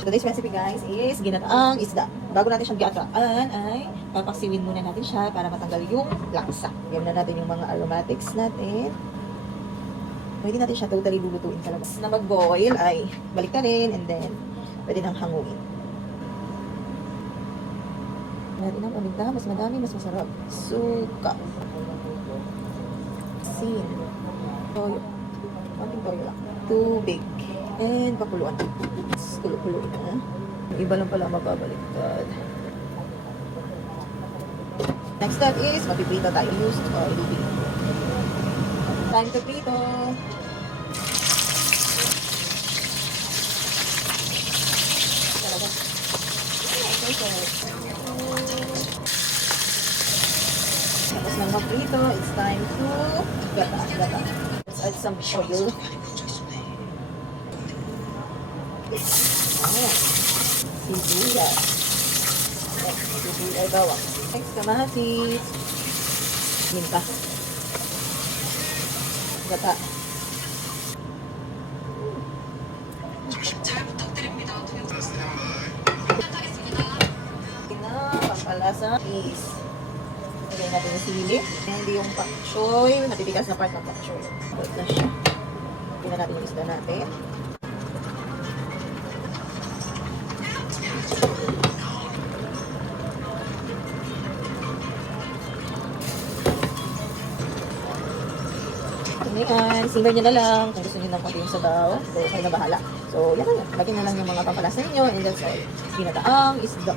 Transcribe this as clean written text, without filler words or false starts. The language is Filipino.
Today's recipe guys is ginataang isda. Bago natin siyang giataan ay papaksiwin muna natin siya para matanggal yung laksa. Gawin na natin yung mga aromatics natin. Pwede natin siya totally lulutuin talaga. Na mag-boil ay balik na rin and then pwede nang hanguin. Natin ang paminta, mas madami, mas masarap. Suka. Sin. Toyo. Konting toyo lang. Tubig. And pakuluan. Kulo-kulo na. Yung iba lang pala mababaliktad. Next step is mapiprito tayo. Used oil. Time to prito. Talaga. Tapos ng maprito, it's time to gata. Let's add some oil. Sibuyas. Next, sibuyas bawang. Next, kamatis. Minta. Gata. Tingnan, pampalasa is lagay natin yung sili. Hindi yung pak choy. Matitigas na part ng pak choy. Good na siya. Tingnan natin yung isda natin. Ayan, simmer nyo na lang. Kung gusto nyo ng konti yung sabaw, so kayo na bahala. So, yan na. Lagyan na lang yung mga pampalasa ninyo and that's all. Ginataang isda.